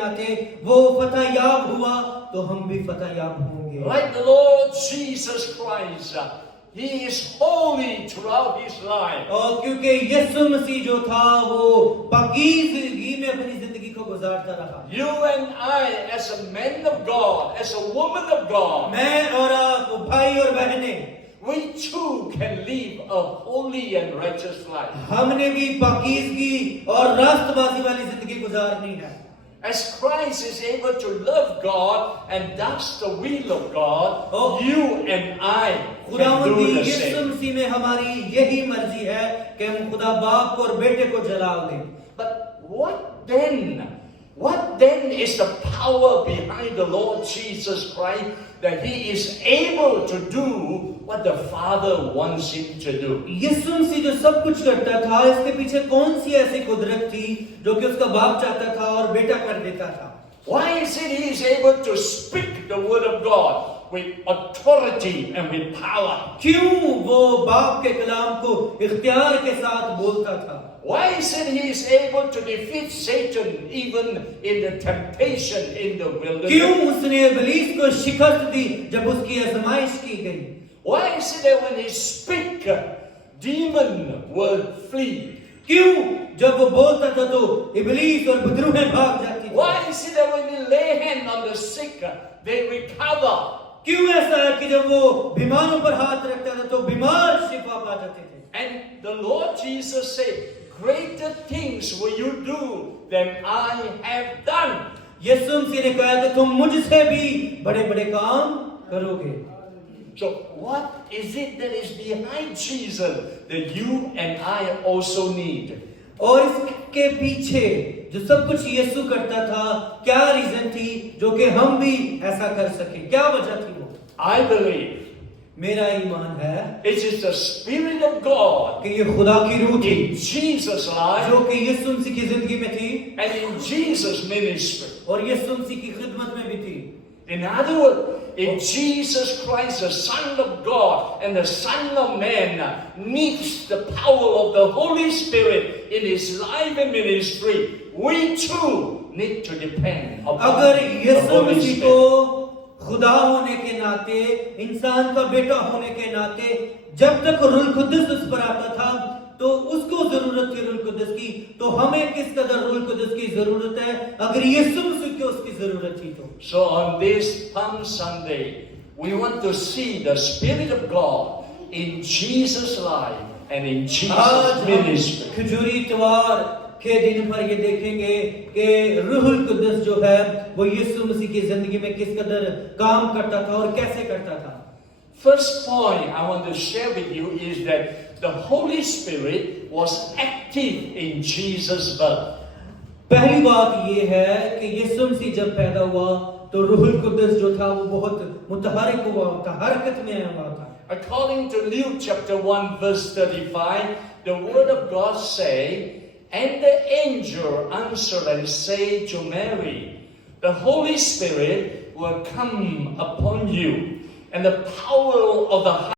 नाते वो फतह याब हुआ तो हम भी फतह याब होंगे। Like the Lord Jesus Christ, He is holy throughout His life. और क्योंकि यीशु मसीह जो था वो पाकीज़गी में अपनी जिंदगी को गुजारता रहा। You and I, as a man of God, as a woman of God, मैं और आप भाई और बहनें, we too can live a holy and righteous life. हमने भी पाकीज़गी और रास्तबाजी वाली जिंदगी गुजारनी है। As Christ is able to love God and does the will of God, Oh. you and I can खुदावंदी do the यीशु same. मसीह में हमारी यही मर्जी है कि हम खुदा बाप को और बेटे को जला दें। But what then? What then is the power behind the Lord Jesus Christ that He is able to do what the Father wants Him to do? यीशु मसीह जो सब कुछ करता था, इसके पीछे कौन सी ऐसी कुदरत थी जो कि उसका बाप चाहता था और बेटा कर देता था? Why is it He is able to speak the word of God with authority and with power? क्यों वो बाप के कलाम को इख्तियार के साथ बोलता था? Why is it He is able to defeat Satan even in the temptation in the क्यों wilderness? उसने इब्लीस को शिकस्त दी जब उसकी आजमाइश की गई? Why is it that when He speak, demon will flee? क्यों जब वो बोलता था तो इब्लीस और बदरूहें भाग जाती थी? Why is it that when He lay hand on the sick, they recover? क्यों ऐसा है कि जब वो बीमारों पर हाथ रखता था तो बीमार शिफा पा जाते थे? And the Lord Jesus said, greater things will you do than I have done. यीशु मसीह ने कहा कि तुम मुझसे भी बड़े-बड़े काम करोगे। So what is it that is behind Jesus that you and I also need? और इसके पीछे जो सब कुछ यीशु करता था, क्या रीजन थी जो कि हम भी ऐसा कर सके? क्या वजह थी वो? I believe मेरा ईमान है it is the Spirit of God कि ये खुदा की रूह थी in Jesus' life जो कि यीशु मसीह की जिंदगी में थी and in Jesus' ministry. और यीशु मसीह की खिदमत में भी थी। In other words, if Jesus Christ, the Son of God and the Son of Man, needs the power of the Holy Spirit in His life and ministry, we too need to depend upon अगर the यीशु Holy मसीह को Spirit. खुदा होने के नाते, इंसान का बेटा होने के नाते, जब तक रूह कुद्दुस उस पर आता था तो उसको जरूरत थी रूह कुद्दुस की, तो हमें किस कदर रूह कुद्दुस की जरूरत है अगर यीशु मसीह को उसकी जरूरत थी तो। So on this Palm Sunday, we want to see the Spirit of God in Jesus' life and in Jesus' आज हम ministry. खजूरी इतवार के दिन पर ये देखेंगे कि रूहुल कुद्दुस जो है वो यीशु मसीह की जिंदगी में किस कदर काम करता था और कैसे करता था। First point I want to share with you is that the Holy Spirit was active in Jesus' birth. पहली बात ये है कि यीशु मसीह जब पैदा हुआ तो रूहुल कुद्दुस जो था वो बहुत मुतहरिक हुआ था, हरकत में आया हुआ था। According to Luke chapter 1 verse 35, the word of God say, and the angel answered and say to Mary, the Holy Spirit will come upon you, and the power of the